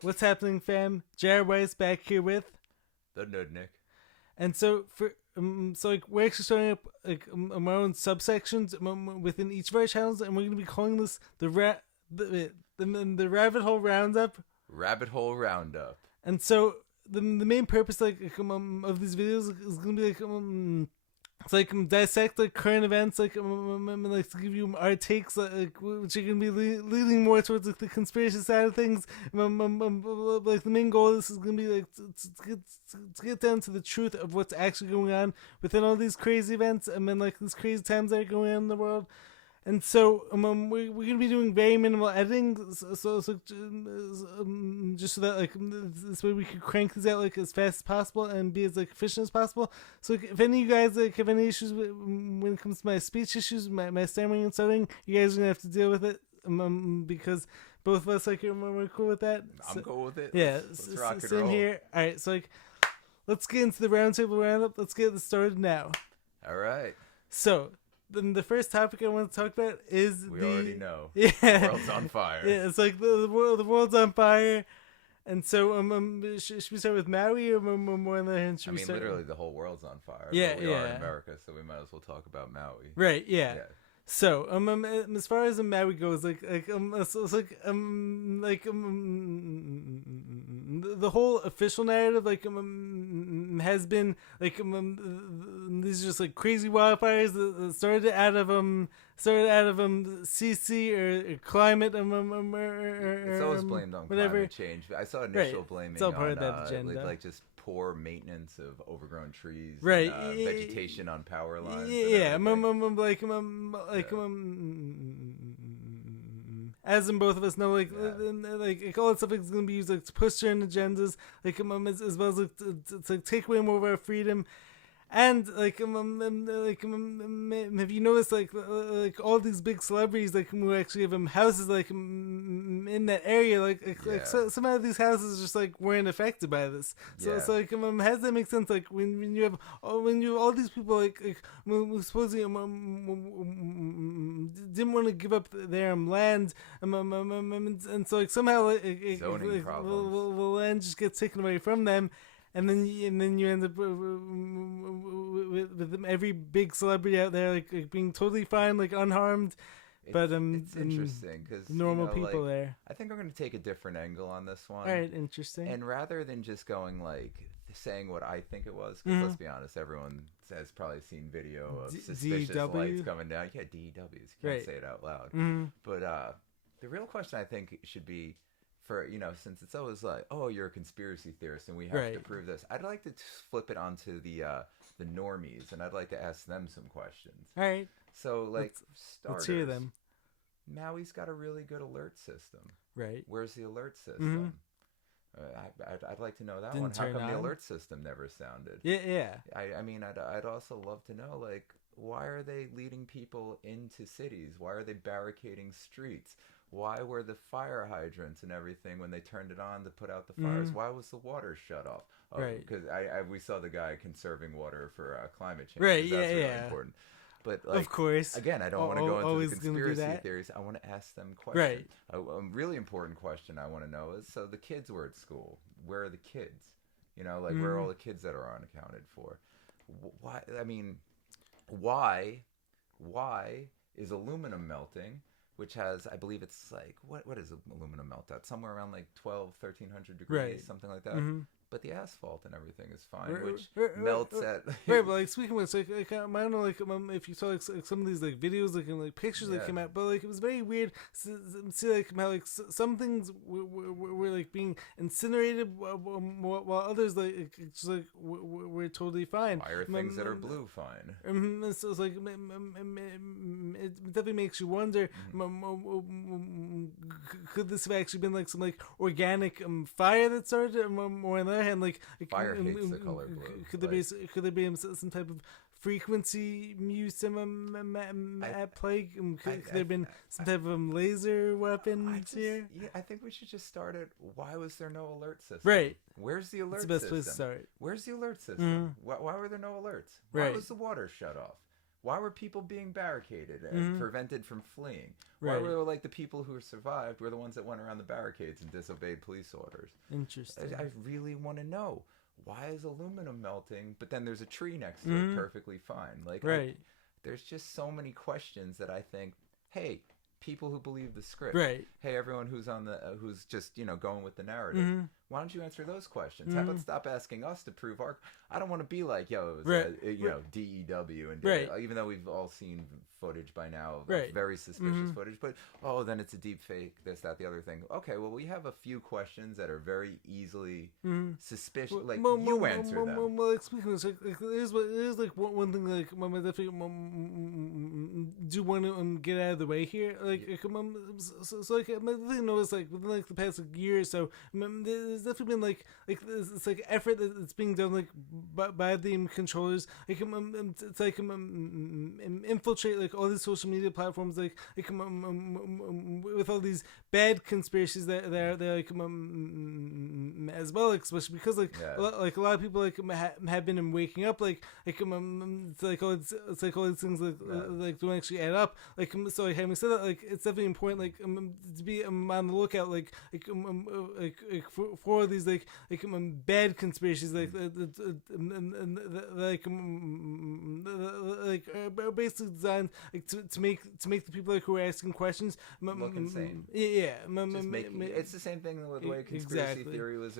What's happening, fam? Jared Weiss back here with, The Nudnik. and so for we're actually starting up our own subsections within each of our channels, and we're going to be calling this the rabbit hole roundup. Rabbit Hole Roundup. And so the main purpose of these videos is going to be it's dissect current events, like to give you our takes, which are going to be leaning more towards the conspiracy side of things. The main goal of this is going to be to get down to the truth of what's actually going on within all these crazy events, and then these crazy times that are going on in the world. And so we're going to be doing very minimal editing, so just so that this way we can crank these out as fast as possible and be as efficient as possible. So if any of you guys have any issues when it comes to my speech issues, my stammering and stuttering, you guys are going to have to deal with it because both of us we're cool with that. I'm cool with it. Yeah, let's rock and same roll. here. All right, so let's get into the roundtable roundup. Let's get this started now. All right. So. Then the first topic I want to talk about is we already know. Yeah, the world's on fire. Yeah, it's the world's on fire, and so should we start with Maui or more on the hand? Literally the whole world's on fire. Yeah, we are in America, so we might as well talk about Maui. Right. Yeah. So as far as Maui goes, the whole official narrative has been these are just crazy wildfires that started out of CC or climate it's always blamed on climate change. I saw initial blaming it's all part on of that agenda. Just poor maintenance of overgrown trees, right? And, vegetation on power lines. As in both of us know, all that stuff is going to be used to push certain agendas, as well as to take away more of our freedom. And have you noticed all these big celebrities who actually have houses in that area some of these houses just weren't affected by this. So how does that make sense? When you have all these people who supposedly didn't want to give up their land and so somehow the land just gets taken away from them. And then you end up with every big celebrity out there being totally fine, unharmed. But it's interesting because normal people there. I think I'm going to take a different angle on this one. All right, interesting. And rather than just going saying what I think it was, because let's be honest, everyone has probably seen video of suspicious lights coming down. Yeah, DEWs. You can't say it out loud. Mm-hmm. But the real question I think should be, for since it's always you're a conspiracy theorist and we have to prove this, I'd like to flip it onto the normies, and I'd like to ask them some questions. All right. So let's hear them. Maui's got a really good alert system. Right. Where's the alert system? I'd like to know that one. How come the alert system never sounded? Yeah. I'd also love to know why are they leading people into cities? Why are they barricading streets? Why were the fire hydrants and everything when they turned it on to put out the fires? Why was the water shut off? Because we saw the guy conserving water for climate change. Right. That's really important. But of course, again, I don't want to go into the conspiracy theories. I want to ask them questions. Right. A really important question I want to know is: so the kids were at school. Where are the kids? Where are all the kids that are unaccounted for? Why is aluminum melting? Which has, I believe it's what is aluminum melt at? Somewhere around 1,300 degrees, something like that. Mm-hmm. But the asphalt and everything is fine, which melts at... Right, but speaking of which, I don't know if you saw some of these videos, and pictures that came out, but it was very weird to see how some things were being incinerated while others were totally fine. Why are things that are blue fine? So it's it definitely makes you wonder, could this have actually been some organic fire that started, or on the other hand, fire hates the color blue. Could there be some type of frequency museum at play? Could there have been some type of laser weapons here? Yeah, I think we should just start at why was there no alert system? Right. Where's the alert system? That's the best system? place to start. Where's the alert system? Why were there no alerts? Why was the water shut off? Why were people being barricaded and prevented from fleeing? Why Right. were like the people who survived were the ones that went around the barricades and disobeyed police orders? Interesting. I really want to know, why is aluminum melting, but then there's a tree next to it perfectly fine? Like, Right. there's just so many questions that I think, hey, people who believe the script, Right. hey, everyone who's on the who's just going with the narrative, why don't you answer those questions? How about stop asking us to prove our? I don't want to be like, yo, it was DEW, and even though we've all seen footage by now of very suspicious footage, but then it's a deep fake, this, that, the other thing. Okay, well, we have a few questions that are very easily suspicious. Like, you answer them. Like, speaking of, like, it is like one thing, like, I definitely do want to get out of the way here. Like, so like, I really noticed, like, within like the past year or so, there's definitely been like it's like effort that's being done, like, by the controllers, like, it's like infiltrate like all these social media platforms, like with all these bad conspiracies that they're like as well, like, especially because like like a lot of people like have been waking up, like it's like all these things like don't actually add up, like, so like, having said that, like, it's definitely important, like, to be on the lookout, like for these like bad conspiracies, like are basically designed like to make the people like who are asking questions look insane. It's the same thing with the way conspiracy theory was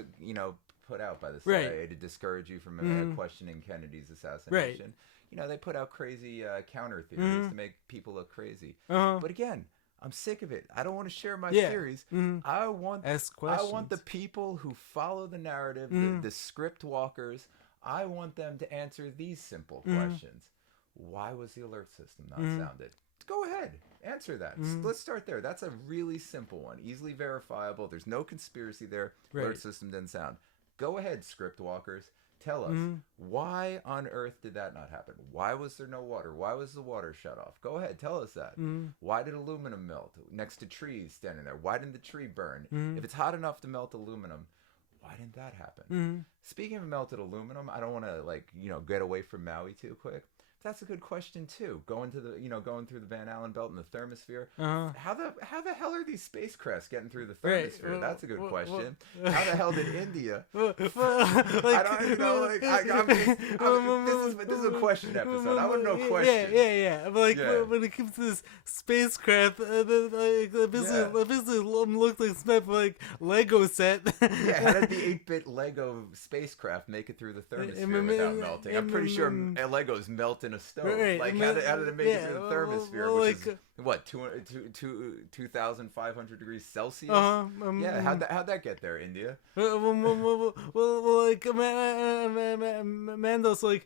put out by the CIA to discourage you from questioning Kennedy's assassination. They put out crazy counter theories to make people look crazy. But again, I'm sick of it. I don't want to share my theories. I want the people who follow the narrative, the script walkers. I want them to answer these simple questions. Why was the alert system not sounded? Go ahead, answer that. Let's start there. That's a really simple one, easily verifiable. There's no conspiracy there. Alert system didn't sound. Go ahead, script walkers. Tell us, why on earth did that not happen? Why was there no water? Why was the water shut off? Go ahead, tell us that. Why did aluminum melt next to trees standing there? Why didn't the tree burn? If it's hot enough to melt aluminum, why didn't that happen? Speaking of melted aluminum, I don't want to get away from Maui too quick. That's a good question too. Going through the Van Allen belt and the thermosphere. How the hell are these spacecrafts getting through the thermosphere? That's a good question. How the hell did India? I don't even know. Like, this is a question episode. I want to know questions. Yeah. But like when it comes to this spacecraft, the business looked like some type of like Lego set. How did the 8-bit Lego spacecraft make it through the thermosphere without melting? I'm pretty sure Legos melt in a stove. Like, how did it make it through the thermosphere, which is what, 2,500 degrees Celsius? How'd that get there, India? Like, Mando, so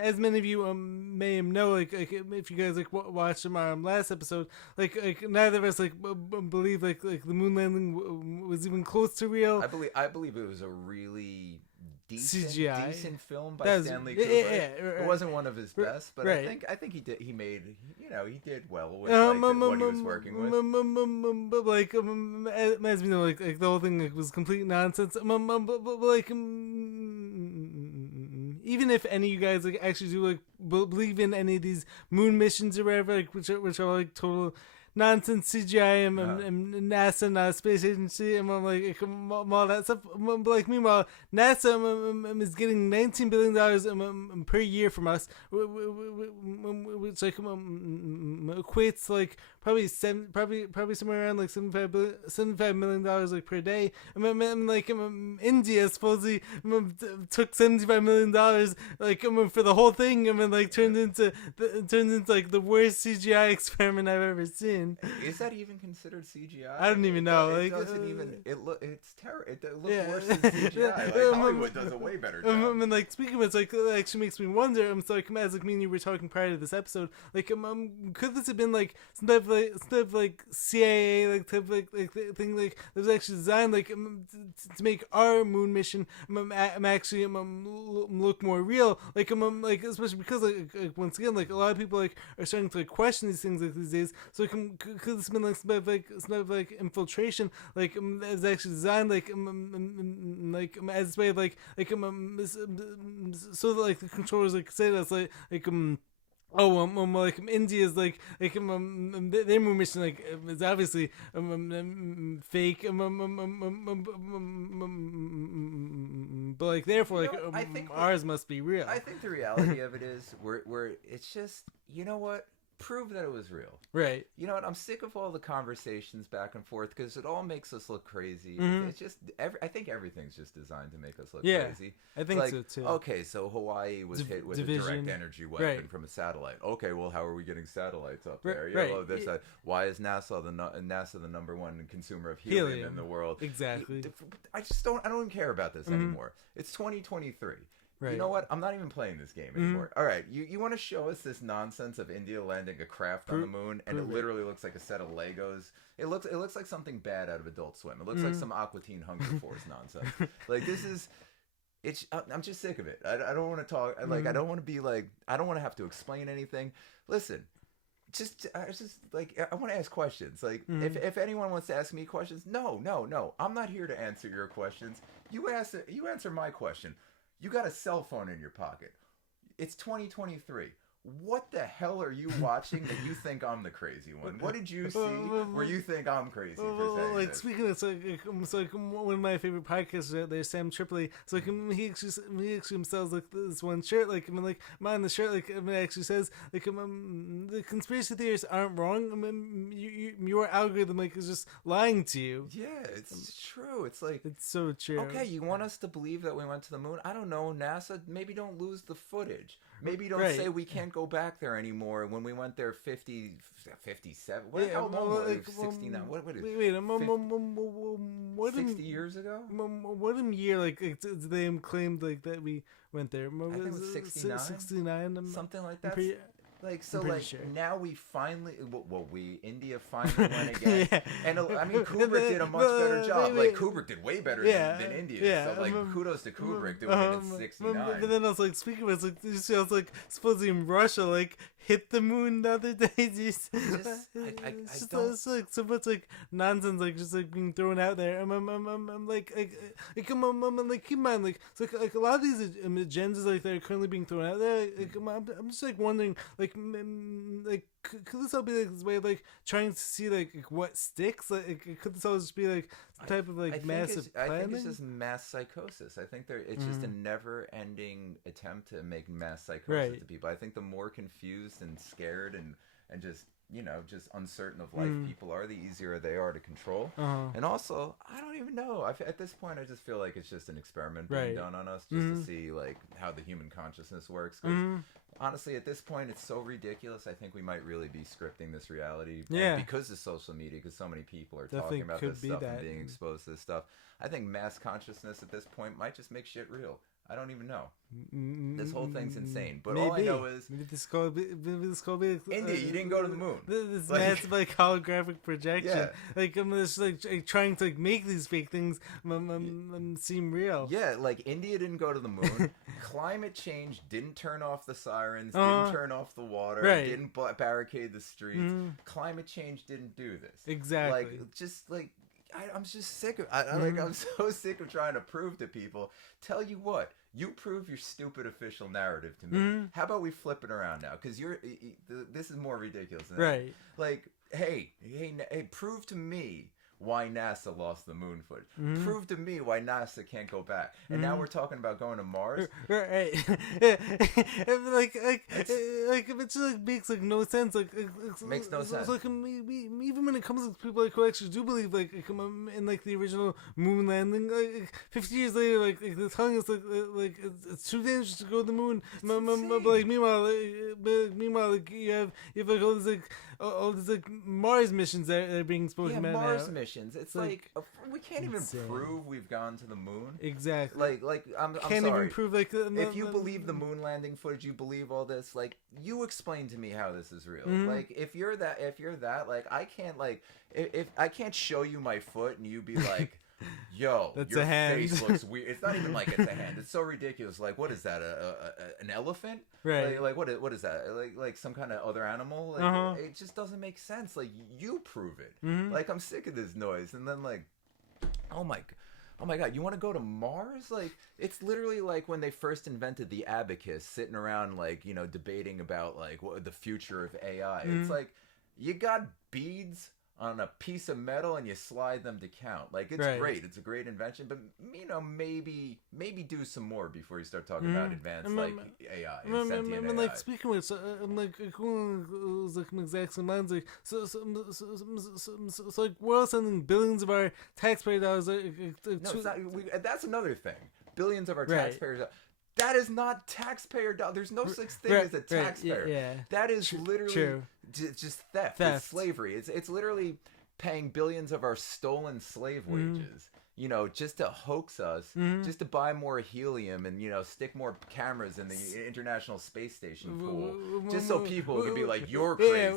as many of you may know, like if you guys like watched our last episode, like neither of us like believe like the moon landing was even close to real. I believe it was a really decent film by was, Stanley Kubrick. It wasn't one of his best, but I think he did well with what he was working with. But like as we know, like the whole thing like was complete nonsense. But like even if any of you guys like actually do like believe in any of these moon missions or whatever, like which are like total nonsense CGI and NASA, not a space agency, and I'm like all that stuff. But like meanwhile, NASA is getting $19 billion per year from us, which like equates like probably somewhere around like $75 million like per day. Like India supposedly took $75 million like for the whole thing, like turned into like the worst CGI experiment I've ever seen. Is that even considered CGI? I don't even know. It doesn't even. It's terrible. It looks worse than CGI. Like Hollywood does a way better job. Like speaking of it, like it actually makes me wonder. So like as like me and you were talking prior to this episode, like could this have been like some type of instead of like CIA like type of, like thing like that was actually designed like to make our moon mission actually look more real, like especially because like once again like a lot of people like are starting to like question these things like these days. So it could it's been like some of like infiltration like is actually designed like as a way of so that like the controllers like say that's like India's their moon mission like is obviously fake, but like therefore like I think ours must be real. I think the reality of it is we're it's just, you know what? Prove that it was real. Right. You know what? I'm sick of all the conversations back and forth because it all makes us look crazy. Mhm. It's just I think everything's just designed to make us look Yeah, crazy. I think so too. Okay, so Hawaii was hit with a direct energy weapon Right. from a satellite. Okay, well, how are we getting satellites up Right, there? right. Well, why is NASA the number one consumer of helium in the world? Exactly. I don't even care about this anymore. It's 2023. Right. You know what? I'm not even playing this game anymore. All right, you want to show us this nonsense of India landing a craft on the moon, and it literally looks like a set of Legos. It looks like something bad out of Adult Swim. It looks like some Aqua Teen Hunger Force nonsense. Like this is. I'm just sick of it. I don't want to talk. Like I don't want to be like. I don't want to have to explain anything. Listen. I want to ask questions. Like, if anyone wants to ask me questions, no. I'm not here to answer your questions. You answer my question. You got a cell phone in your pocket. It's 2023. What the hell are you watching that you think I'm the crazy one? What did you see where you think I'm crazy for saying like this? speaking of it's like one of my favorite podcasts out there, Sam Tripoli. So like he actually sells like this one shirt, like mine the shirt like actually says like the conspiracy theorists aren't wrong. Your algorithm like is just lying to you. Yeah, it's true. It's like it's so true. Okay, you want us to believe that we went to the moon? I don't know, NASA. Maybe don't lose the footage. Maybe don't say we can't go back there anymore when we went there 57. What? How long was it? 69. What is it? What 60 years ago? What year they claimed like that we went there? I think it was 69. 69. Something like that. Sure. Now we finally, India finally went again. Yeah. And I mean, Kubrick did a much better job. Kubrick did way better than India. Yeah. So kudos to Kubrick doing it in 69. But then I was like, speaking of it, I was like, supposedly in Russia, hit the moon the other day. It's like so much nonsense, just being thrown out there. I'm like, keep in mind, it's like a lot of these agendas that are currently being thrown out there. I'm just wondering, could this all be this way of trying to see what sticks? Could this all just be some type of massive planning? I think it's just mass psychosis. I think it's just a never-ending attempt to make mass psychosis to people. I think the more confused and scared and just just uncertain of life people are, the easier they are to control. And also, I don't even know. At this point, I just feel like it's just an experiment being done on us just to see how the human consciousness works. 'Cause honestly, at this point, it's so ridiculous. I think we might really be scripting this reality. Yeah. And because of social media, because so many people are Definitely talking about could this be stuff that. and being exposed to this stuff, I think mass consciousness at this point might just make shit real. I don't even know. This whole thing's insane. But all I know is maybe this could be India. You didn't go to the moon. This massive holographic projection. Yeah. I'm just trying to make these fake things seem real. Yeah, India didn't go to the moon. Climate change didn't turn off the sirens, didn't turn off the water, didn't barricade the streets. Climate change didn't do this. Exactly. I'm just sick of I'm so sick of trying to prove to people. Tell you what, you prove your stupid official narrative to me. How about we flip it around now? Because this is more ridiculous than that. Hey, prove to me why NASA lost the moon footage. Prove to me why NASA can't go back. And now we're talking about going to Mars. Right. It just makes no sense. Makes no sense. Even when it comes to people who actually do believe in the original moon landing, 50 years later, they're telling us it's too dangerous to go to the moon. Meanwhile, you have all these all these like Mars missions that are being spoken about Mars now. missions. It's like we can't even prove we've gone to the moon. Exactly. I'm can't sorry. even prove like if you believe the moon landing footage, you believe all this. Like, you explain to me how this is real. Like, if you're that, like, I can't like if I can't show you my foot and you be like, yo, that's your a hand. face looks weird. It's not even like it's a hand. It's so ridiculous. Like, what is that? An elephant? Right. Like what is that? Like some kind of other animal? Like, it just doesn't make sense. Like, you prove it. Like, I'm sick of this noise. And then like, oh my god, you want to go to Mars? Like, it's literally like when they first invented the abacus, sitting around like, you know, debating about like what the future of AI. It's like, you got beads on a piece of metal and you slide them to count. Like, it's great. It's a great invention, but you know, maybe do some more before you start talking about advanced like AI and sentient AI. Like, speaking of which, I'm like, it was like an exact same lines. Like, so like, we're all sending billions of our taxpayer dollars. No, it's not, that's another thing. Billions of our taxpayers. That is not taxpayer dollars. There's no such thing as a taxpayer. Yeah. That is literally just theft. It's slavery. It's literally paying billions of our stolen slave wages, you know, just to hoax us, just to buy more helium and, you know, stick more cameras in the International Space Station pool, just so people can be like, you're crazy. Yeah,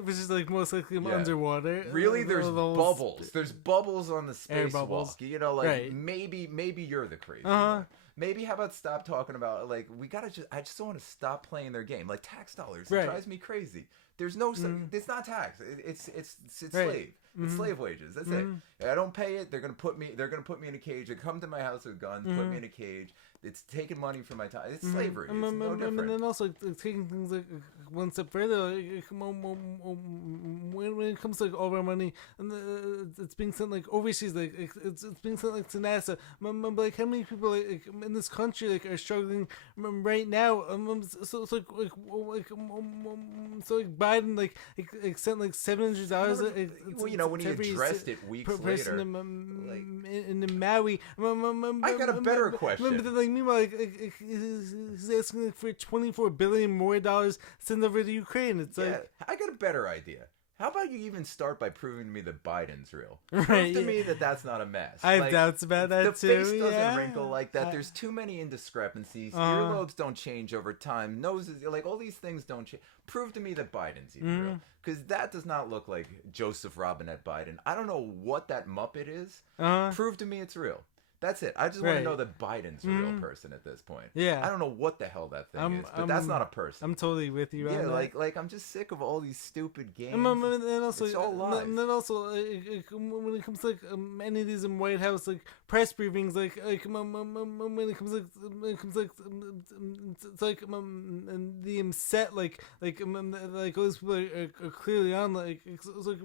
which is like most likely underwater. Really, there's bubbles. There's bubbles on the spacewalk. You know, like, maybe you're the crazy one. Maybe how about stop talking about, like, I just don't want to stop playing their game. Like, tax dollars, it drives me crazy. There's no, it's not tax. It's slave. It's slave wages. That's it. If I don't pay it, they're gonna put me in a cage. They come to my house with guns, put me in a cage. It's taking money from my time. It's slavery. It's no different. And then also taking things like one step further, like, when it comes to like all our money and it's being sent like overseas, like it's being sent like to NASA. Like, how many people like in this country like are struggling right now? So it's like Biden like sent like $700. Well, you know, when he addressed it weeks later, in Maui. I got a better question. But then, like, meanwhile, like, he's asking like, for $24 billion more dollars sent over to Ukraine. It's like, I got a better idea. How about you even start by proving to me that Biden's real? Right, Prove to me that that's not a mess. I have doubts about that too. The face doesn't wrinkle like that. There's too many indiscrepancies. Earlobes don't change over time. Noses, like, all these things don't change. Prove to me that Biden's even real. Because that does not look like Joseph Robinette Biden. I don't know what that Muppet is. Prove to me it's real. That's it. I just want to know that Biden's a real person at this point. Yeah. I don't know what the hell that thing is, but that's not a person. I'm totally with you. Yeah, like I'm just sick of all these stupid games. And also, it's all lies. And then also, when it comes to like any of these White House like press briefings, like when it comes it's like the set like all these people are clearly on, like it's like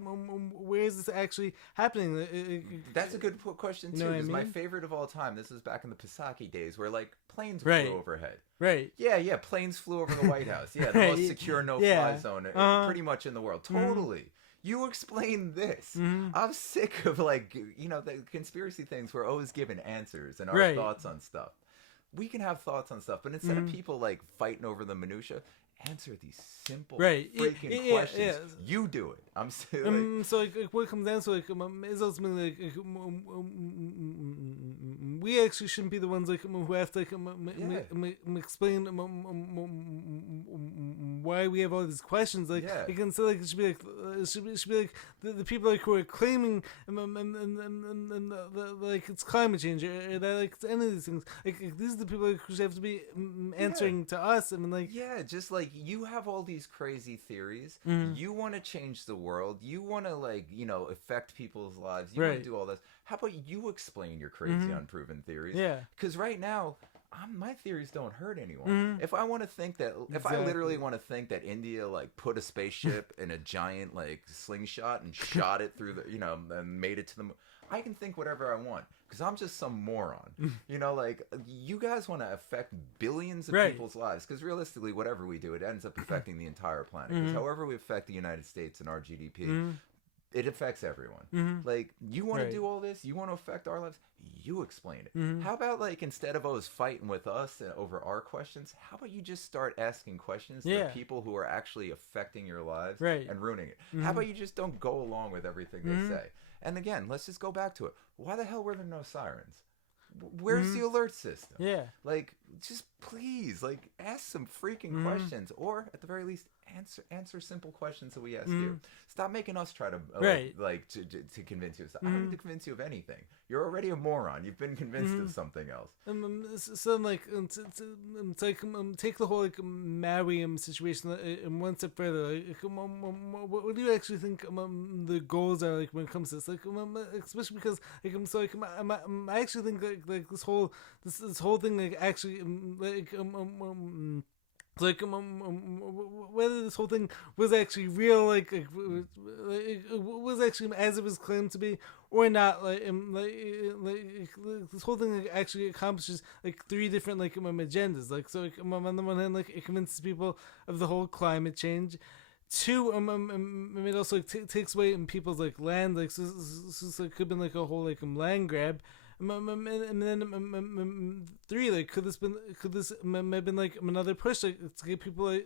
where is this actually happening? That's a good question too. You know what I Because my mean? favorite of all time. This was back in the Pisaki days, where like planes flew overhead. Right. Yeah, planes flew over the White House. Yeah, the most secure no-fly zone pretty much in the world. Totally. You explain this. I'm sick of, like, you know, the conspiracy things. We're always given answers and our thoughts on stuff. We can have thoughts on stuff, but instead of people like fighting over the minutia, answer these simple freaking questions. You do it. I'm still so like what it comes down to, like, is ultimately like we actually shouldn't be the ones like who have to explain why we have all these questions. Like, you can say like it should be like the people like who are claiming and like it's climate change or that, like, it's any of these things. Like these are the people like, who should have to be answering to us. I mean, like, just like you have all these crazy theories. You want to change the world. You want to, like, you know, affect people's lives. You want to do all this. How about you explain your crazy unproven theories? Yeah. Because right now, my theories don't hurt anyone. If I want to think that, if I literally want to think that India like put a spaceship in a giant like slingshot and shot it through the, you know, and made it to the moon, I can think whatever I want. Because I'm just some moron. You know, like, you guys want to affect billions of people's lives. Because realistically, whatever we do, it ends up affecting the entire planet. Because however we affect the United States and our GDP, it affects everyone. Like, you want to do all this? You want to affect our lives? you explain it. Mm-hmm. How about like instead of always fighting with us over our questions, how about you just start asking questions to the people who are actually affecting your lives and ruining it? Mm-hmm. How about you just don't go along with everything they say? And again, let's just go back to it. Why the hell were there no sirens? Where's the alert system? Yeah. Like, just please, like, ask some freaking questions, or at the very least, answer simple questions that we ask you. Stop making us try to to convince you. I don't need to convince you of anything. You're already a moron. You've been convinced of something else. So like, take the whole like Maui situation one step further. Like, what do you actually think the goals are like when it comes to this? Like, especially because like I actually think like this whole thing like actually whether this whole thing was actually real, like was actually as it was claimed to be, or not. This whole thing like, actually accomplishes like three different like agendas. Like, so like, on the one hand, like it convinces people of the whole climate change. Two, it also like, takes away in people's like land, like so it could have been like a whole like land grab. And then three, like could this have been like another push, like to get people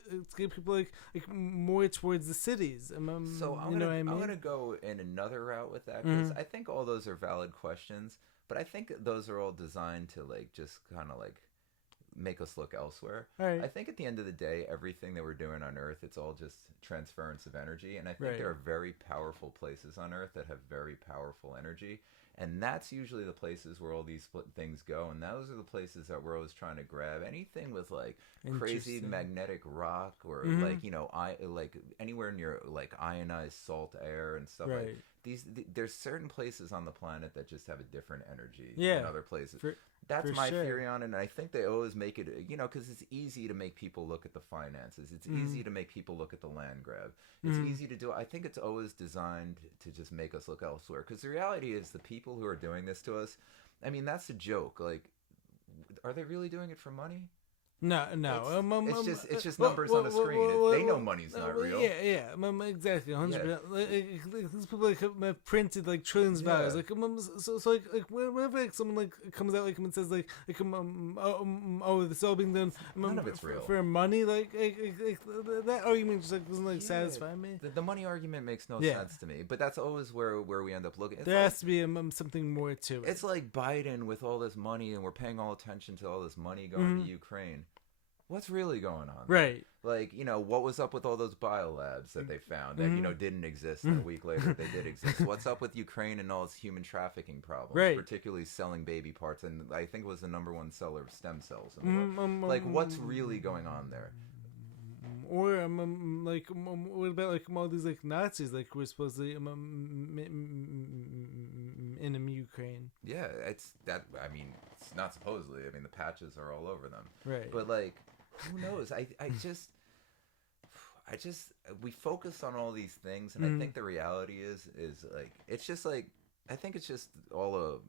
like more towards the cities? So I'm gonna go in another route with that, because I think all those are valid questions, but I think those are all designed to like just kind of like make us look elsewhere. Right. I think at the end of the day, everything that we're doing on Earth, it's all just transference of energy, and I think there are very powerful places on Earth that have very powerful energy. And that's usually the places where all these things go, and those are the places that we're always trying to grab. Anything with like crazy magnetic rock, or like like anywhere near like ionized salt air and stuff like these. There's certain places on the planet that just have a different energy than other places. That's my theory on it, and I think they always make it, because it's easy to make people look at the finances. It's easy to make people look at the land grab. It's easy to do. I think it's always designed to just make us look elsewhere, because the reality is the people who are doing this to us, I mean, that's a joke. Like, are they really doing it for money? No. It's just numbers on a screen. They know money's not real. Yeah, exactly, 100%. These people like have printed like trillions of dollars. Like, so like whenever like someone like comes out like and says like this is all being done none of it's real for money. Like that argument just like doesn't like satisfy me. The money argument makes no sense to me. But that's always where we end up looking. There has to be something more to it. It's like Biden with all this money, and we're paying all attention to all this money going to Ukraine. What's really going on? Right. Like, what was up with all those biolabs that they found that, didn't exist, and a week later they did exist? What's up with Ukraine and all its human trafficking problems, particularly selling baby parts, and I think it was the #1 seller of stem cells in the world. Like, what's really going on there? Or what about like all these like Nazis like who were supposedly in Ukraine? Yeah, it's that. I mean, it's not supposedly. I mean, the patches are all over them. Right. But like, who knows? I just we focus on all these things, and I think the reality is like it's just like I think it's just all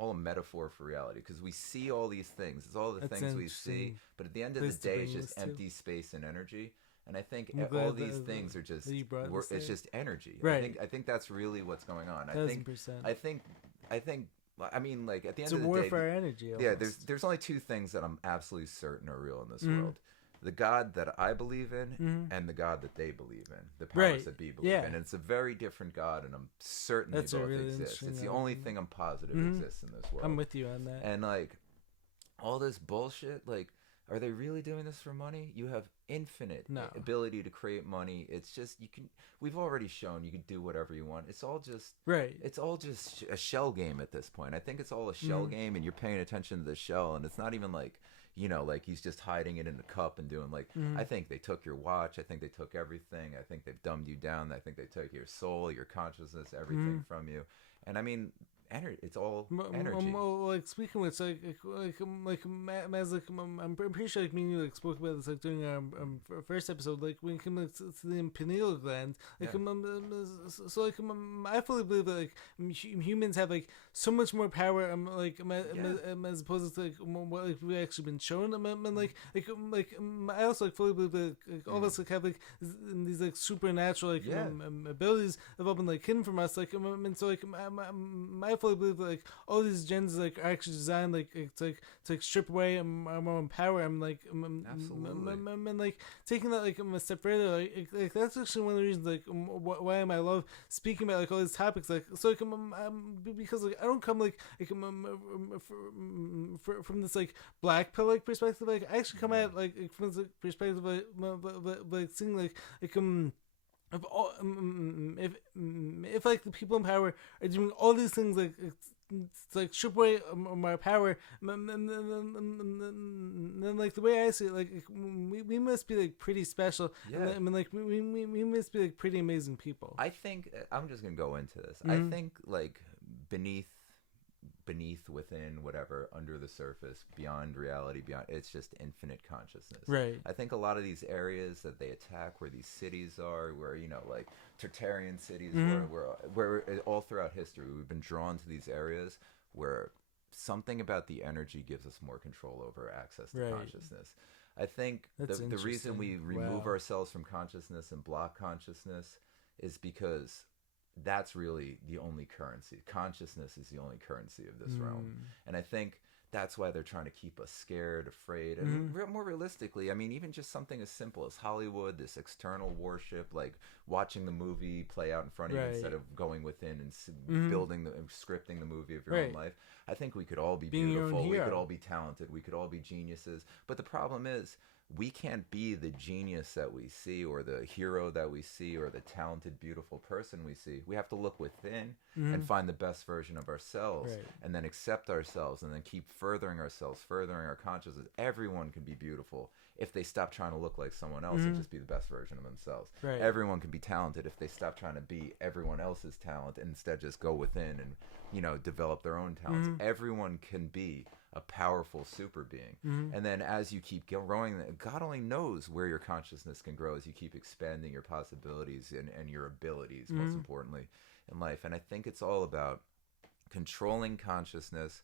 a metaphor for reality, because we see all these things. It's all the things we see, but at the end of the day, it's just empty space and energy. And I think all these things are just it's just energy. Right. I think that's really what's going on. I mean, like at the end of the day, it's a war for energy. Almost. Yeah, there's only two things that I'm absolutely certain are real in this world: the God that I believe in, and the God that they believe in, the powers that be believe in. And it's a very different God, and I'm certain they both exist. It's the only thing I'm positive exists in this world. I'm with you on that. And like all this bullshit, like, are they really doing this for money? You have infinite ability to create money. It's just we've already shown you can do whatever you want. It's all just it's all just a shell game at this point. I think it's all a shell game, and you're paying attention to the shell, and it's not even like like he's just hiding it in the cup and doing like I think they took your watch, I think they took everything, I think they've dumbed you down, I think they took your soul, your consciousness, everything from you. And I mean, it's all energy. Like speaking with I'm pretty sure like me and you like spoke about this like during our first episode, like when it came like, to the pineal gland, like I fully believe that like humans have like so much more power as opposed to like what like we've actually been shown. I also like fully believe that like, all of us like have like these like supernatural like abilities that have all been like hidden from us. Like and so like I fully believe that, like, all these agendas like are actually designed like to like strip away my own power. I'm like Absolutely. and like taking that like a step further, like that's actually one of the reasons like why I love speaking about like all these topics, like so like because like I don't come from this like black pill like perspective. Like I actually come at like from this like, perspective like seeing like if all if like the people in power are doing all these things like it's like strip away my power, and then like the way I see it, like we must be like pretty special. Yeah. And I mean like we must be like pretty amazing people. I think I'm just gonna go into this. Mm-hmm. I think like beneath, within, whatever, under the surface, beyond reality, beyond, it's just infinite consciousness. Right. I think a lot of these areas that they attack, where these cities are, where, you know, like Tartarian cities, where all throughout history we've been drawn to these areas where something about the energy gives us more control over access to consciousness. I think the reason we remove ourselves from consciousness and block consciousness is because that's really the only currency. Consciousness is the only currency of this realm. And I think that's why they're trying to keep us scared, afraid, and more realistically, I mean, even just something as simple as Hollywood, this external worship, like watching the movie play out in front of you instead of going within and building and scripting the movie of your own life. I think we could all be beautiful, we could all be talented, we could all be geniuses. But the problem is, we can't be the genius that we see, or the hero that we see, or the talented, beautiful person we see. We have to look within and find the best version of ourselves, and then accept ourselves, and then keep furthering ourselves, furthering our consciousness. Everyone can be beautiful if they stop trying to look like someone else and just be the best version of themselves. Everyone can be talented if they stop trying to be everyone else's talent and instead just go within and, you know, develop their own talents. Everyone can be a powerful super being. And then as you keep growing, God only knows where your consciousness can grow as you keep expanding your possibilities and your abilities, most importantly, in life. And I think it's all about controlling consciousness.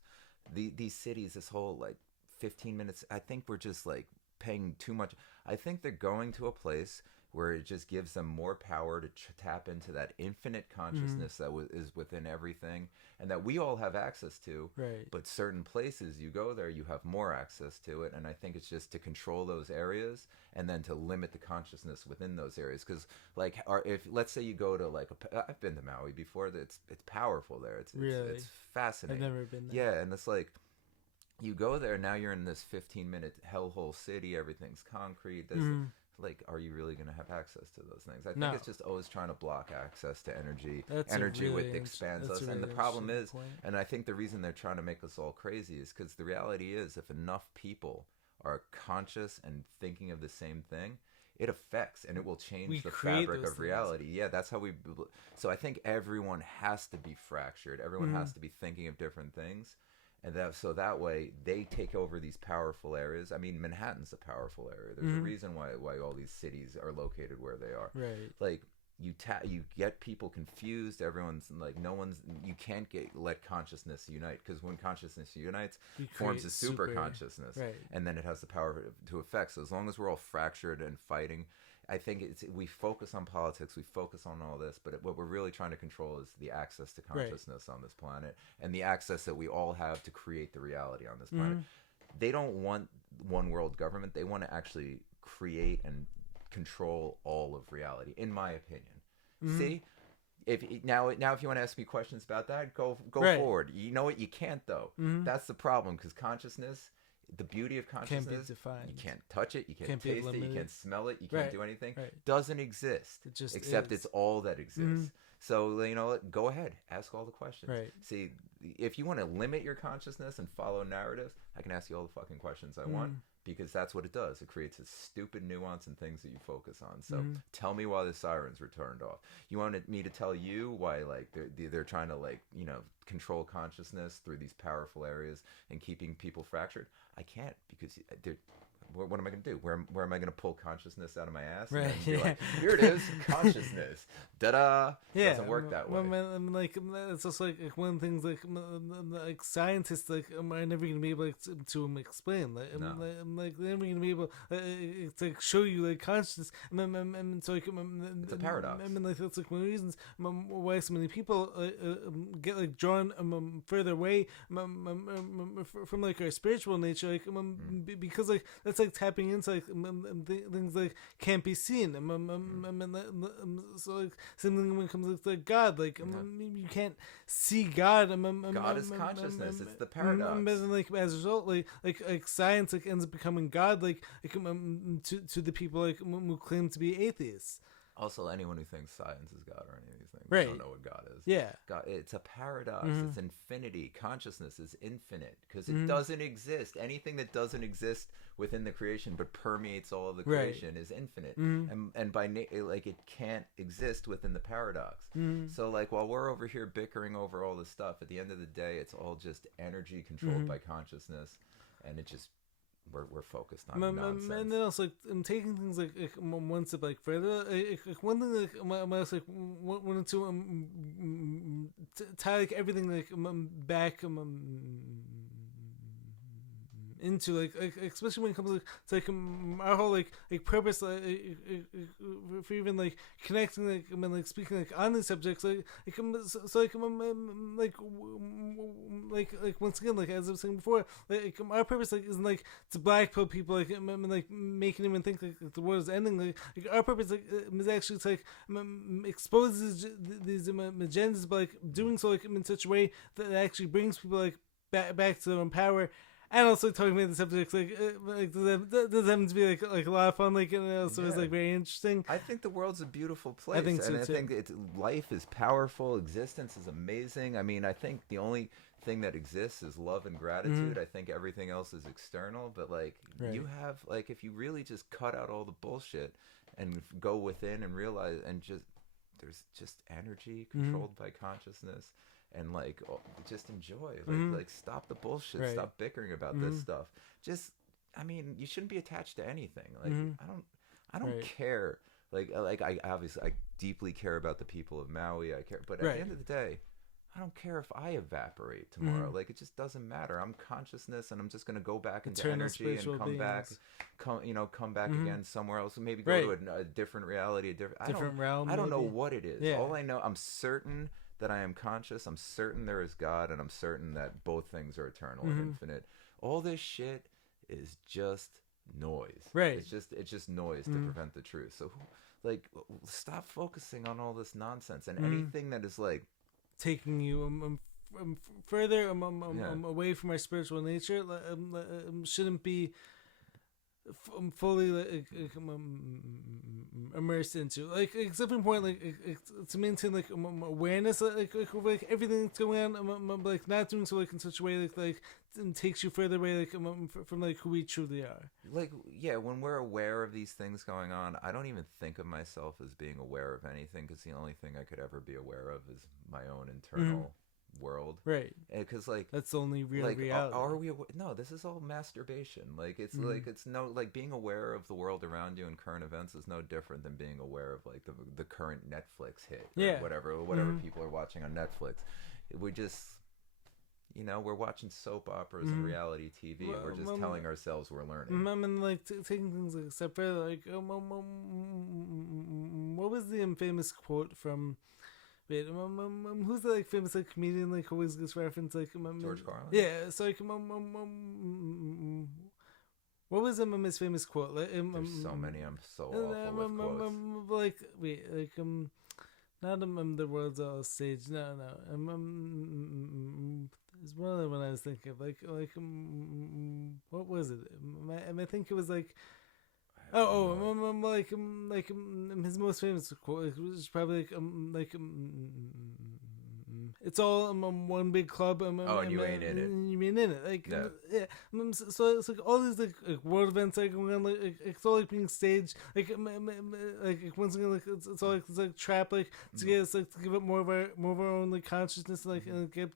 These cities, this whole like 15 minutes, I think we're just like paying too much. I think they're going to a place where it just gives them more power to tap into that infinite consciousness that is within everything, and that we all have access to. But certain places you go there, you have more access to it, and I think it's just to control those areas and then to limit the consciousness within those areas. Because like, if let's say you go to like I've been to Maui before, it's powerful there. It's fascinating. I've never been there. Yeah, and it's like, you go there, now you're in this 15-minute hellhole city, everything's concrete. Like, are you really going to have access to those things? I think it's just always trying to block access to energy. Energy expands us. And the problem is, and I think the reason they're trying to make us all crazy is because the reality is, if enough people are conscious and thinking of the same thing, it affects and it will change the fabric of reality. Yeah, that's how we. So I think everyone has to be fractured. Everyone has to be thinking of different things. And so that way they take over these powerful areas. I mean, Manhattan's a powerful area. There's a reason why all these cities are located where they are. Like, you get people confused. Everyone's like, you can't let consciousness unite, because when consciousness unites, it forms a super consciousness, and then it has the power to affect. So as long as we're all fractured and fighting, I think we focus on politics, we focus on all this, but what we're really trying to control is the access to consciousness on this planet, and the access that we all have to create the reality on this planet. They don't want one world government. They want to actually create and control all of reality, in my opinion. See? If you want to ask me questions about that, go forward. You know what? You can't, though. That's the problem, because consciousness, the beauty of consciousness, can't be defined. You can't touch it, you can't taste it, you can't smell it, you Right. can't do anything. Right. Doesn't exist. It just except is. It's all that exists. So, you know what? Go ahead, ask all the questions. Right. See, if you want to limit your consciousness and follow narratives, I can ask you all the fucking questions I want, because that's what it does. It creates a stupid nuance and things that you focus on. So tell me why the sirens were turned off. You wanted me to tell you why, like, they're trying to, like, you know, control consciousness through these powerful areas and keeping people fractured? I can't, because what am I going to do? Where am I going to pull consciousness out of my ass? Right, And then be yeah. like, here it is, consciousness. Da-da. Yeah, Doesn't work that way. like it's just like one of the things like scientists like are never gonna be able to explain. Like, No. like they're never gonna be able to like show you like consciousness. So like It's a paradox. I mean, like that's like one of the reasons why so many people get like drawn further away from like our spiritual nature, like because like that's like tapping into like things like can't be seen. So like same thing when it comes to like God, like you can't see God. God is consciousness. It's the paradox. And then, like as a result, like science like ends up becoming God, like to the people like who claim to be atheists. Also, anyone who thinks science is God or any of these things, Right. don't know what God is. Yeah. God, it's a paradox. Mhm. It's infinity. Consciousness is infinite because it doesn't exist. Anything that doesn't exist within the creation but permeates all of the Right. creation is infinite. Mhm. And by like it can't exist within the paradox. Mhm. So like while we're over here bickering over all this stuff, at the end of the day, it's all just energy controlled by consciousness, and it just we're focused on nonsense. And then also like I'm taking things like one step like further. Like one thing like I was like wanted to tie like everything like back into like especially when it comes to like our whole like purpose for even like connecting like like speaking like on these subjects like once again like as I was saying before like our purpose like isn't like to blackpill people like like making them think like the world is ending like our purpose like is actually to like expose these agendas but like doing so like in such a way that actually brings people like back to their own power. And also talking about the subjects, like does happen to be like a lot of fun, like and also is like very interesting. I think the world's a beautiful place. I think so, and I too. think life is powerful, existence is amazing. I mean, I think the only thing that exists is love and gratitude. I think everything else is external, but like you have like if you really just cut out all the bullshit and go within and realize and just there's just energy controlled by consciousness. And like just enjoy like stop the bullshit, stop bickering about this stuff. Just I mean you shouldn't be attached to anything. Like I don't care like I obviously I deeply care about the people of Maui. I care, but at the end of the day I don't care if I evaporate tomorrow. Like it just doesn't matter. I'm consciousness, and I'm just gonna go back into Eternal energy and come beings. back, come back again somewhere else, and maybe go to a different reality, a Different realm, I don't know maybe. what it is. Yeah. All I know, I'm certain that I am conscious. I'm certain there is God, and I'm certain that both things are eternal and infinite. All this shit is just noise. Right. It's just noise to prevent the truth. So, like, stop focusing on all this nonsense and anything that is like taking you further away from our spiritual nature shouldn't be fully immersed into like it's definitely important like to maintain like awareness like everything that's going on like not doing so like in such a way like takes you further away like from like who we truly are. Like yeah, when we're aware of these things going on, I don't even think of myself as being aware of anything because the only thing I could ever be aware of is my own internal world, right? Because like that's the only real like, reality. Are we no, this is all masturbation. Like it's like it's no like being aware of the world around you and current events is no different than being aware of like the current Netflix hit or whatever people are watching on Netflix. We just we're watching soap operas and reality TV. And we're just telling ourselves we're learning. And like taking things like a step further, like what was the infamous quote from? Wait, who's the like famous like comedian like always gets referenced like George Carlin? Yeah, so like what was his famous quote? Like, There's so many. I'm so awful with quotes. Like wait, like not the world's all stage. No. There's one other one I was thinking of. Like what was it? I think it was like. Like his most famous quote was probably like it's all one big club. And you ain't in it. You ain't in it. Like, Yeah. yeah. So it's like all these like world events are going on. Like it's all like being staged. Like once again, like it's all like it's like trap. Like to get us like to give it more of our own like consciousness. Like and it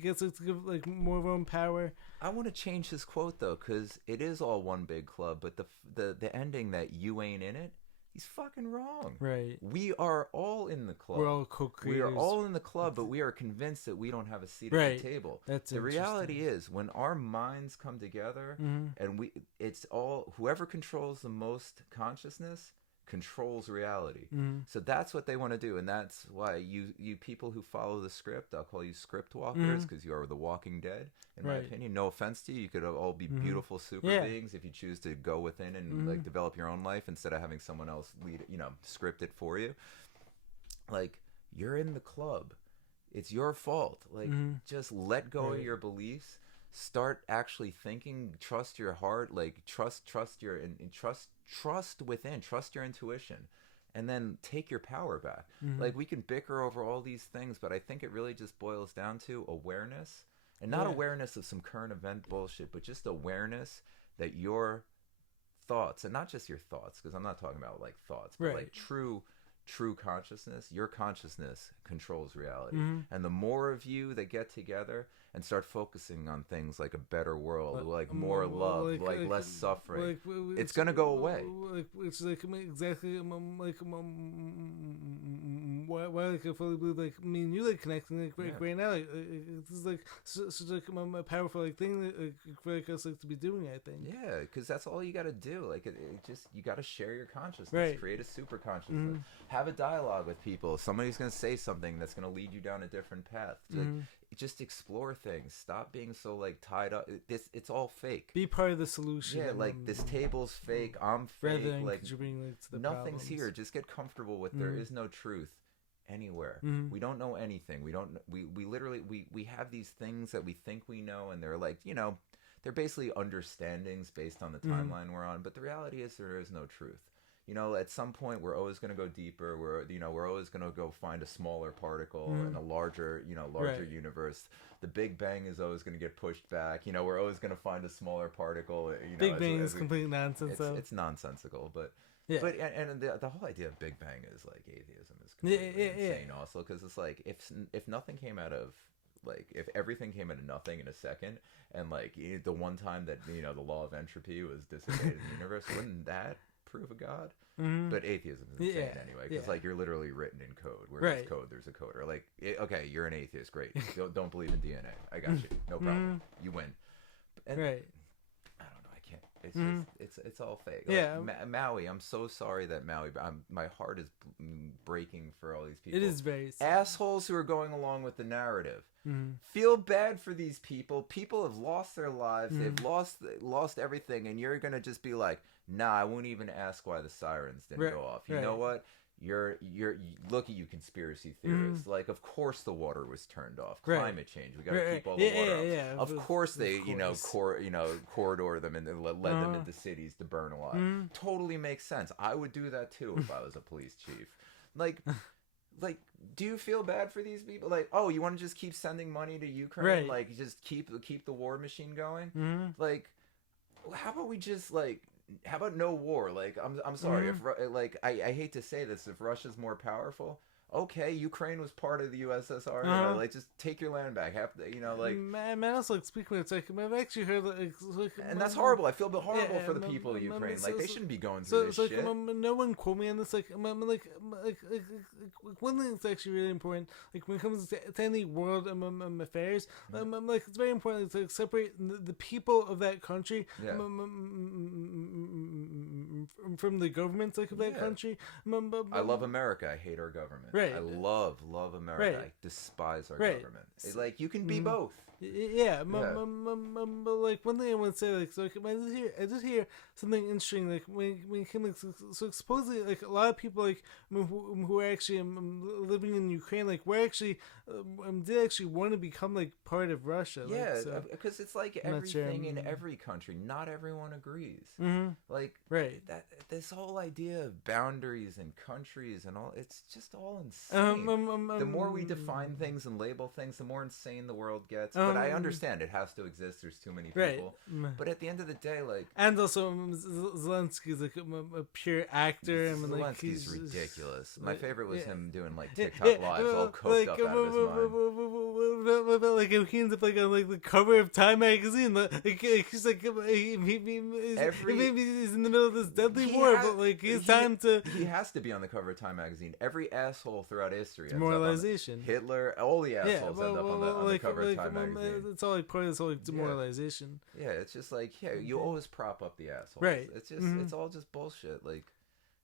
gets like to give like more of our own power. I want to change his quote though, because it is all one big club. But the ending that you ain't in it. He's fucking wrong. Right. We are all in the club. We're all co-creators. We are all in the club, but we are convinced that we don't have a seat right. at the table. That's the reality is when our minds come together and it's all whoever controls the most consciousness controls reality. So that's what they want to do, and that's why you people who follow the script, I'll call you script walkers because you are the Walking Dead. In my opinion, no offense to you, you could all be beautiful super beings if you choose to go within and like develop your own life instead of having someone else lead, script it for you. Like, you're in the club, it's your fault. Like, just let go of your beliefs, start actually thinking, trust your heart, like trust within, trust your intuition, and then take your power back. Like, we can bicker over all these things, but I think it really just boils down to awareness. And not awareness of some current event bullshit, but just awareness that your thoughts, and not just your thoughts, because I'm not talking about like thoughts, but like true consciousness, your consciousness controls reality. And the more of you that get together and start focusing on things like a better world, like more love, like less suffering, it's gonna go away. It's like exactly why like I fully believe like me and you like connecting like right now. Like, this is like such like a powerful like thing like, for like us like to be doing. I think. Yeah, because that's all you got to do. Like it just you got to share your consciousness, create a super consciousness, have a dialogue with people. Somebody's gonna say something that's gonna lead you down a different path. Like, just explore things. Stop being so like tied up. It's all fake. Be part of the solution. Yeah, like this table's fake. I'm fake. Rather than like contributing like, to the nothing's problems. here. Just get comfortable with there is no truth anywhere. We don't know anything. We literally we have these things that we think we know, and they're like they're basically understandings based on the timeline we're on. But the reality is there is no truth. At some point we're always going to go deeper. We're always going to go find a smaller particle in a larger universe. The Big Bang is always going to get pushed back. We're always going to find a smaller particle. Big Bang is complete nonsense. It's nonsensical, but yeah. But and the whole idea of Big Bang is like atheism is completely insane. Also, because it's like if nothing came out of like if everything came out of nothing in a second, and like the one time that the law of entropy was dissipated in the universe, wouldn't that prove a god? But atheism is insane anyway, because like you're literally written in code. Where there's code, there's a coder. Like okay, you're an atheist, great. Don't believe in DNA. I got you, no problem. You win. And, I don't know. I can't. It's just it's all fake. Like, Maui. I'm so sorry that Maui. My heart is breaking for all these people. It is very sad. Assholes who are going along with the narrative. Feel bad for these people. People have lost their lives. They've lost everything, and you're gonna just be like, nah, I won't even ask why the sirens didn't go off. You know what? You're look at you conspiracy theorists. Like, of course the water was turned off. Climate change. We got to keep all the water off. Of course they, corridor them and led them into cities to burn alive. Totally makes sense. I would do that too if I was a police chief. Like, do you feel bad for these people? Like, oh, you want to just keep sending money to Ukraine? Like, just keep the war machine going? Like, how about we just like? How about no war? Like, I'm sorry if like I hate to say this, if Russia's more powerful, okay, Ukraine was part of the USSR. Like, just take your land back. Man, also like speaking of, it's like I've actually heard like and that's horrible. I feel horrible for the people of Ukraine. Like, they shouldn't be going through this shit. No one quote me on this. Like one thing that's actually really important. Like when it comes to any world affairs, like it's very important to separate the people of that country from the governments of that country. I love America. I hate our government. I love America. I despise our government. Like, you can be both. Yeah, Yeah. but like one thing I want to say, like, so like, I did hear something interesting, like when it came, like, so supposedly, like, a lot of people, like, who are actually living in Ukraine, like, were actually did actually want to become like part of Russia, like, Yeah, so because it's like I'm not sure. everything in every country. Not everyone agrees. Mm-hmm. Like Right. that, this whole idea of boundaries and countries and all, it's just all Um, insane. um, um, The more we um, define things and label things, the more insane the world gets. But I um, understand it has to exist. There's too many right. people. But at the end of the day, like, And also, Zelensky's like a pure actor. I mean, like, Zelensky's he's ridiculous. My favorite was him doing like Yeah, TikTok lives, all coked up out of his mind. like he ends up like on like the cover of Time magazine. Like he's like maybe he's in the middle of this deadly war, but like he has time to. He has to be on the cover of Time magazine. Every asshole throughout history. Demoralization. Hitler, all the assholes end up on the cover of Time magazine. It's all like part of this whole like demoralization. Yeah, it's just like, yeah, you always prop up the assholes. Right. It's just it's all just bullshit. Like,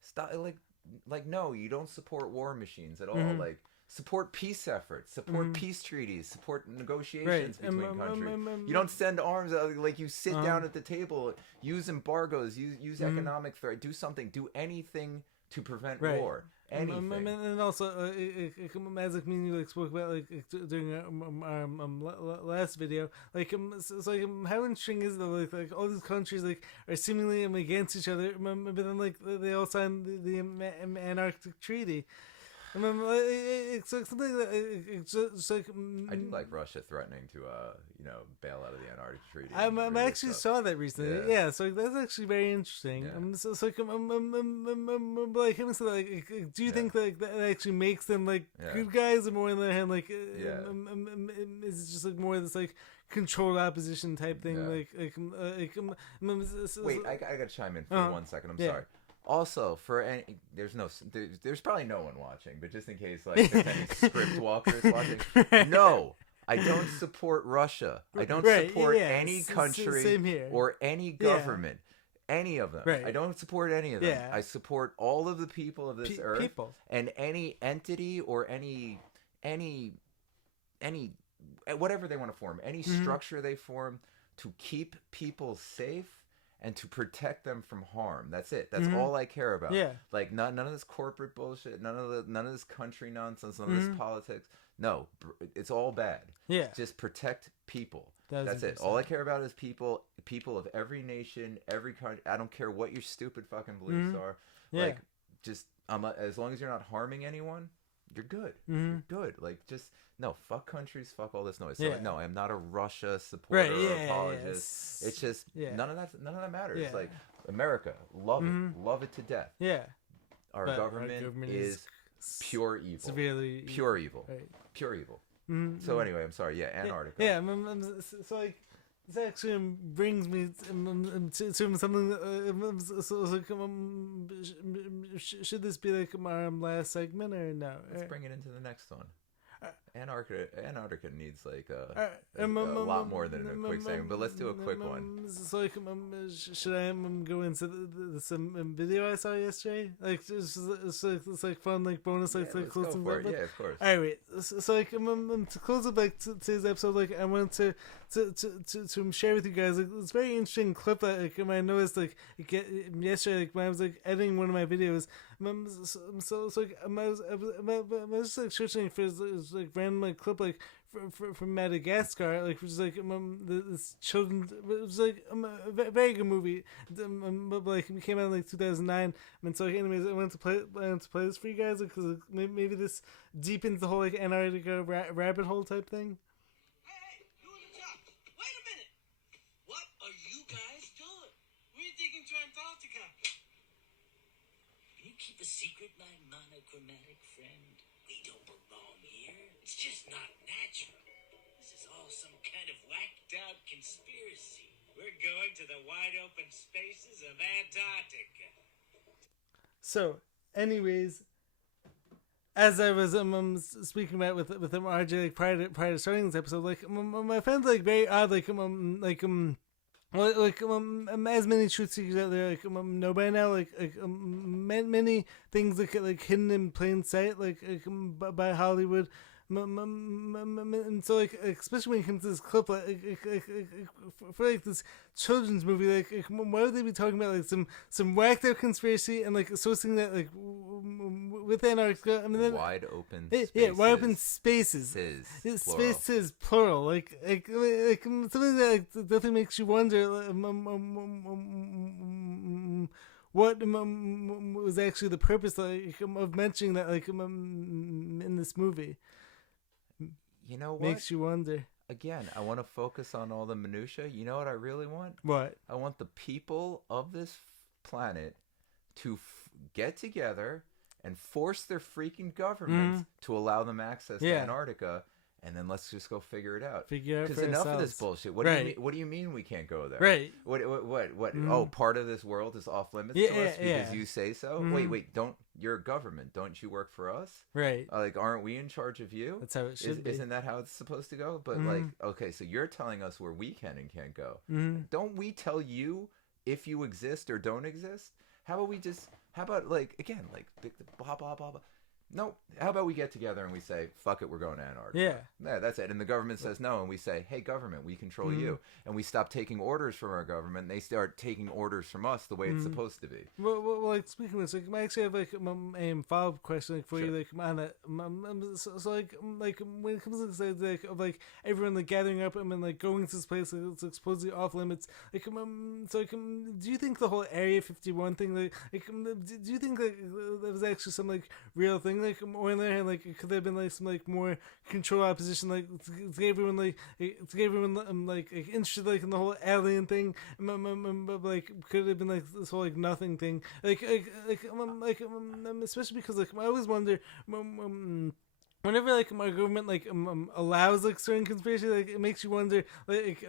stop. Like no, you don't support war machines at all. Like, support peace efforts, support peace treaties, support negotiations between countries. You don't send arms out. Like, you sit down at the table, use embargoes, use economic threat, do something, do anything to prevent war. Anything. And also, as like me and you like spoke about like during our last video, like it's like how interesting is it that like all these countries like are seemingly against each other, but then like they all signed the Antarctic Treaty. It's like something that it's just like I do like Russia threatening to bail out of the Antarctic Treaty. I actually saw that recently. Yeah, so that's actually very interesting. Yeah. So it's like like him said, like, do you think that actually makes them like good guys, or more on the other hand, like, is it just like more of this like controlled opposition type thing? Yeah. Wait, I gotta chime in for 1 second. I'm sorry. Also, there's probably no one watching, but just in case, like, there's any script walkers watching, no, I don't support Russia. I don't support any country or any government, any of them. I don't support any of them. I support all of the people of this earth, and any entity or any whatever they want to form, any structure they form to keep people safe and to protect them from harm. That's it. That's all I care about. Yeah. Like, none of this corporate bullshit, none of this country nonsense, none of this politics. No, it's all bad. Yeah. Just protect people. That's it. All I care about is people of every nation, every country. I don't care what your stupid fucking beliefs are. Yeah. Like, just as long as you're not harming anyone, you're good. You're good. Like, just no, fuck countries, fuck all this noise. So no, I'm not a Russia supporter or apologist. It's just none of that matters. Yeah. Like, America, love it to death. Yeah. Our government is pure evil. Severely pure evil. Right. Pure evil. So anyway, I'm sorry. Yeah, Antarctica. Yeah. So like, this actually brings me to something. Should this be like our last segment or no? Let's bring it into the next one. Antarctica needs like a lot more than a quick segment, but let's do a quick one. So like, should I go into some video I saw yesterday? Like, it's like fun, like bonus, like close to it. Yeah, of course. All right, wait. So like, to close up like today's episode, like I wanted to share with you guys like this very interesting clip that like I noticed like yesterday, like when I was like editing one of my videos. So like I was just like searching for this like random like clip like from Madagascar, like which is like this children. It was like a very good movie. But like it came out in like 2009. And so like, anyways, I wanted to play this for you guys because like, maybe this deepens the whole like Antarctica rabbit hole type thing. Hey, you in the top. Wait a minute. What are you guys doing? We're digging to Antarctica. You keep a secret, my monochromatic friend. We don't belong here. It's just not natural. This is all some kind of whacked out conspiracy. We're going to the wide open spaces of Antarctica. So, anyways, as I was speaking about with RJ like prior to starting this episode, like my friend's like very odd, as many truth seekers out there know by now, many things that get like hidden in plain sight, by Hollywood, and so like especially when it comes to this clip, for like this children's movie, like why would they be talking about like some whacked out conspiracy and like associating that like with Antarctica? I mean, then, Wide open yeah, spaces. wide open spaces. Sis, It's plural. spaces plural, like something that like, definitely makes you wonder what was actually the purpose like, of mentioning that like in this movie. You know what? Makes you wonder. Again, I want to focus on all the minutia. You know what I really want? What? I want the people of this planet to get together and force their freaking governments to allow them access to Antarctica, and then let's just go figure it out. Figure out Because for enough ourselves. of this bullshit. What do you mean? What do you mean we can't go there? Right. What? Oh, part of this world is off limits Yeah, to us yeah, because yeah. you say so. Wait. Don't. You're a government. Don't you work for us? Right. Like, aren't we in charge of you? That's how it should be. Isn't that how it's supposed to go? But like, okay, so you're telling us where we can and can't go. Don't we tell you if you exist or don't exist? How about we just? How about like again, like blah blah blah blah. No, how about we get together and we say, fuck it, we're going to Antarctica. Yeah, that's it. And the government says no, and we say, hey, government, we control you. And we stop taking orders from our government, and they start taking orders from us the way it's supposed to be. Well, like speaking of this, like, I actually have like a follow-up question like for you, like on that. So like when it comes to this like of like everyone like gathering up and like going to this place like, it's supposedly off limits. Like so like do you think the whole Area 51 thing like do you think like that was actually some like real thing? Like, or on the other hand, like, could there have been like some like more control opposition, like to get everyone like interested like in the whole alien thing, but like could it have been like this whole like nothing thing, especially because like I always wonder. Whenever like my government like allows like certain conspiracy, like it makes you wonder like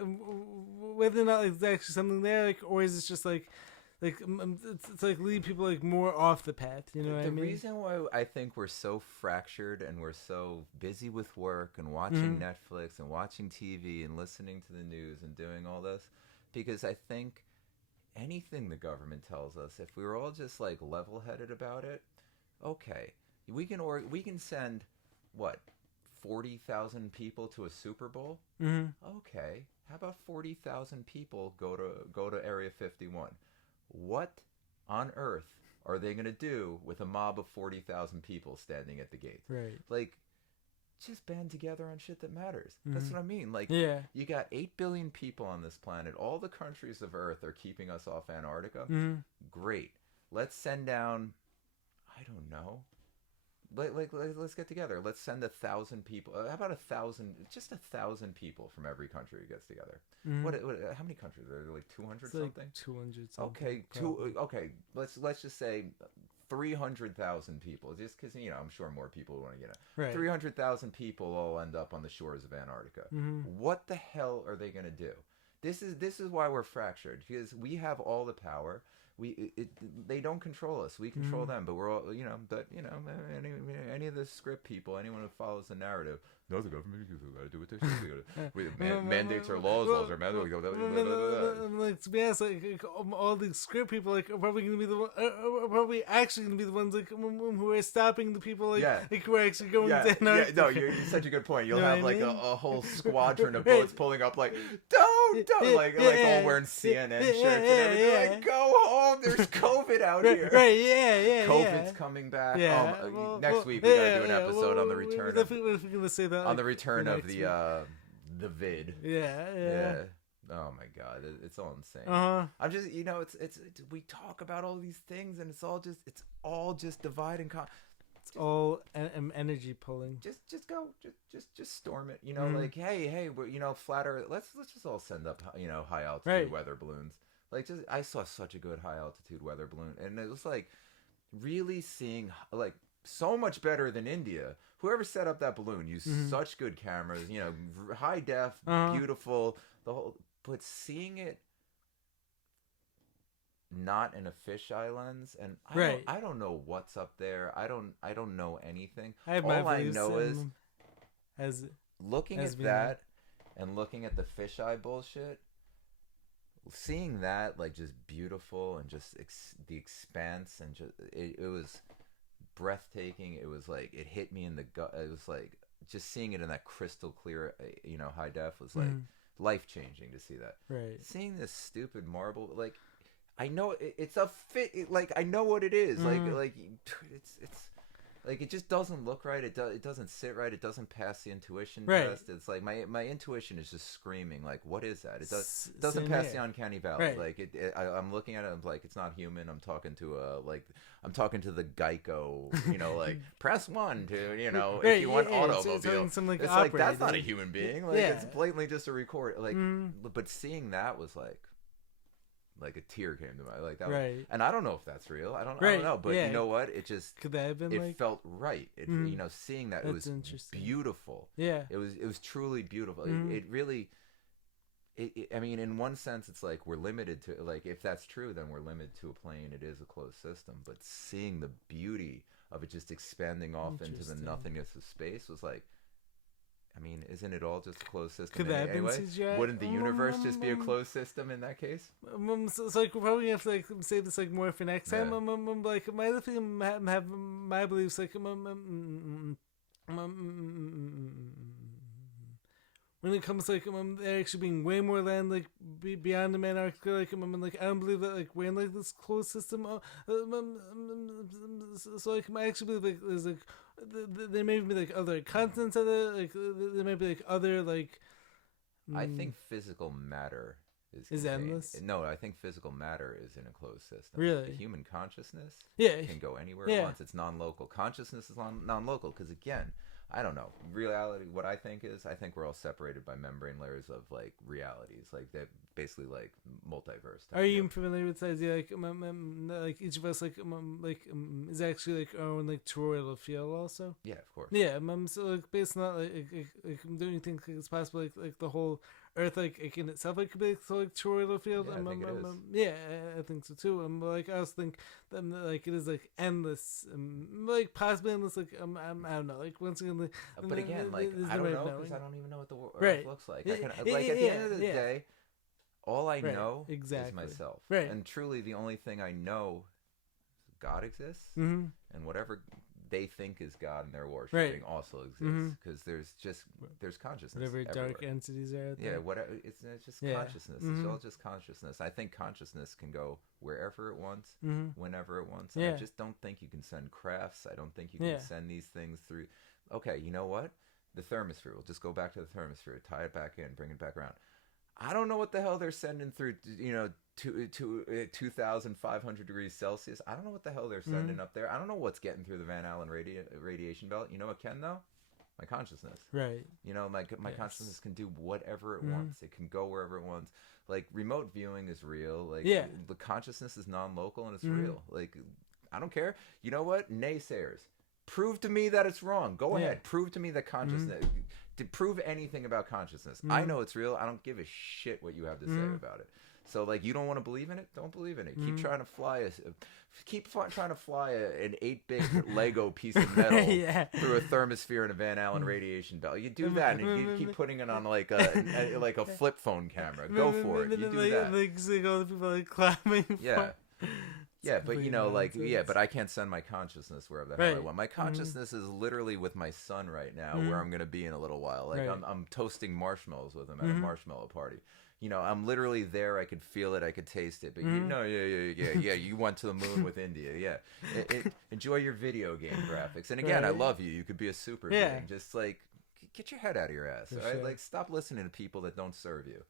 whether or not like, there's actually something there, like, or is it just like it's like lead people like more off the path, you know what I mean? The reason why I think we're so fractured and we're so busy with work and watching Netflix and watching TV and listening to the news and doing all this, because I think anything the government tells us, if we were all just like level-headed about it, okay, we can send what 40,000 people to a Super Bowl. Okay, how about 40,000 people go to Area 51? What on earth are they going to do with a mob of 40,000 people standing at the gate? Right. Like, just band together on shit that matters. That's what I mean. Like, yeah. You got 8 billion people on this planet. All the countries of Earth are keeping us off Antarctica. Great. Let's send down, I don't know. Let's get together. Let's send 1,000 people. How about 1,000? Just 1,000 people from every country gets together. What? How many countries are there? Like 200 something. Like 200 something. Okay, okay. Let's just say 300,000 people. Just because I'm sure more people want to get it. Right. 300,000 people all end up on the shores of Antarctica. What the hell are they going to do? This is why we're fractured, because we have all the power. They don't control us. We control them. But we're all, any of the script people, anyone who follows the narrative, no, the government got to do what they're supposed to. Mandates or laws are mandates. Like, to be honest, like all the script people like are probably going to be are probably actually going to be the ones like who are stopping the people like who are actually going to Antarctica. No, you're such a good point. You'll have like a whole squadron of Right. boats pulling up like don't like all wearing CNN shirts and everything. Like, go home. There's COVID out here. Right? Yeah. COVID's coming back. Yeah. Next week we gotta do an episode on the return. If we're gonna say that On like, the return of the week. vid. Yeah. Oh my god, it's all insane. Uh-huh. I'm just it's we talk about all these things and it's all just divide and It's all energy pulling. just go just storm it. Like hey, we're, flat Earth. Let's just all send up high altitude weather balloons. Like I saw such a good high altitude weather balloon, and it was like really seeing like so much better than India. Whoever set up that balloon used such good cameras, high def, beautiful, the whole. But seeing it not in a fisheye lens, and I don't know what's up there. I don't know anything. All I know is looking at that and looking at the fisheye bullshit. Seeing that, like, just beautiful and just the expanse, and just it was breathtaking. It was like it hit me in the gut. It was like just seeing it in that crystal clear, high def was like life changing to see that. Right. Seeing this stupid marble, like, I know it's a fit. Like, I know what it is. Like it's like, it just doesn't look right. It doesn't sit right. It doesn't pass the intuition test. It's like my intuition is just screaming like, what is that? It doesn't pass the uncanny valley. Right. Like I'm looking at it. I'm like, it's not human. I'm talking to the Geico. Like, press 1 to if you want automobile. It's like, that's not a human being. Like, it's blatantly just a record. Like, but seeing that was like a tear came to my, like, that was, and I don't know if that's real. I don't know, but you know what? It just could that have been it felt right. It seeing that, it was beautiful. Yeah, it was truly beautiful. It really. I mean, in one sense, it's like we're limited to, like, if that's true, then we're limited to a plane. It is a closed system, but seeing the beauty of it just expanding off into the nothingness of space was like. I mean, isn't it all just a closed system? Could that anyway? have been CGI? Wouldn't the universe just be a closed system in that case? So like, we're probably gonna have to like save this like more for next time. Like, my other thing, have my beliefs like when it comes to like there actually being way more land like beyond the Antarctica, like I don't believe that like we're in like this closed system. So like I actually believe like there's like there may be like other continents out there, like there may be like other like. I think physical matter is endless. No, I think physical matter is in a closed system. Really, the human consciousness can go anywhere it wants. It's non-local. Consciousness is non-local because, again, I don't know. Reality, what I think we're all separated by membrane layers of like realities, like that, basically like multiverse. Are you familiar with the idea like each of us is actually like our own like toroidal field also? Yeah, of course. Yeah, so like based on that, like don't you think it's possible like the whole Earth like in itself like could be like toroidal field? Yeah, I think it is. Yeah, I think so too. Like I also think that like it is like endless, like possibly endless. Like I don't know. Like once again, but again, like I don't know because I don't even know what the Earth looks like. At the end of the day, all I know is myself. Right. And truly, the only thing I know is God exists, and whatever they think is God and they're worshiping also exists, because there's consciousness. Whatever everywhere. Dark entities are out there. Yeah, whatever. It's just consciousness. It's all just consciousness. I think consciousness can go wherever it wants, whenever it wants. I just don't think you can send crafts. I don't think you can send these things through. Okay, you know what? The thermosphere. We'll just go back to the thermosphere, tie it back in, bring it back around. I don't know what the hell they're sending through, 2,500 degrees Celsius. I don't know what the hell they're sending up there. I don't know what's getting through the Van Allen radiation belt. You know what can, though? My consciousness. Right. My consciousness can do whatever it wants. It can go wherever it wants. Like, remote viewing is real. Like, the consciousness is non-local and it's real. Like, I don't care. You know what? Naysayers. Prove to me that it's wrong. Go ahead. Prove to me that consciousness... To prove anything about consciousness. I know it's real. I don't give a shit what you have to say about it. So, like, you don't want to believe in it? Don't believe in it. Keep trying to fly an 8-bit Lego piece of metal through a thermosphere and a Van Allen radiation belt. You do that, and you keep putting it on like a flip phone camera. Go for it. You do that. Like all the people like clapping. Yeah. Yeah, but but I can't send my consciousness wherever the hell I want. My consciousness is literally with my son right now, where I'm gonna be in a little while. Like I'm toasting marshmallows with him at a marshmallow party. I'm literally there. I could feel it. I could taste it. But you went to the moon with India. Yeah, enjoy your video game graphics. And again, I love you. You could be a super being. Just like get your head out of your ass. All right, sure. Like stop listening to people that don't serve you,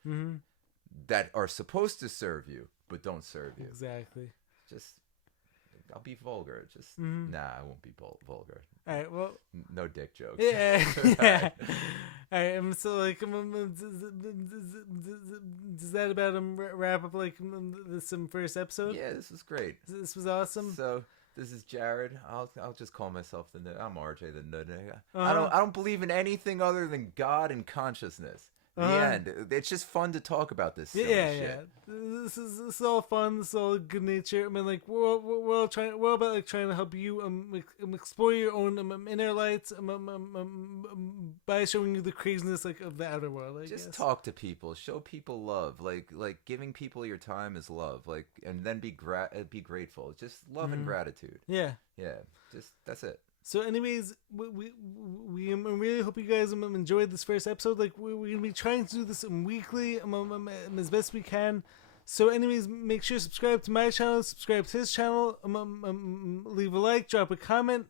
that are supposed to serve you but don't serve you. Exactly. Just, I'll be vulgar. Just, nah, I won't be vulgar. All right, well. No dick jokes. Yeah. Yeah. All right, so, like, does that about wrap up, like, this first episode? Yeah, this was great. This was awesome. So, this is Jared. I'll just call myself I'm RJ the Nerd. I don't believe in anything other than God and consciousness. The end. It's just fun to talk about this silly shit. Yeah. This is all fun. This is all good nature. I mean, like we're all about like trying to help you explore your own inner lights by showing you the craziness like of the outer world. I guess. Talk to people, show people love. Like giving people your time is love. Like, and then be grateful. Just love and gratitude. Yeah. Yeah. Just that's it. So, anyways, we really hope you guys enjoyed this first episode. Like, we're gonna be trying to do this weekly as best we can. So, anyways, make sure to subscribe to my channel, subscribe to his channel, leave a like, drop a comment,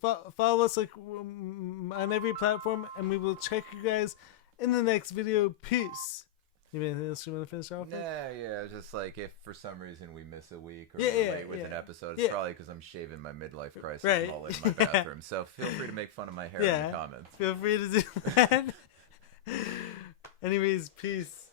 follow us like on every platform, and we will check you guys in the next video. Peace. You have anything else you want to finish off with? Yeah, just like if for some reason we miss a week or Yeah, we're yeah, late with yeah. an episode, it's Yeah. probably because I'm shaving my midlife crisis Right. mullet in my bathroom. So feel free to make fun of my hair in Yeah. the comments. Feel free to do that. Anyways, peace.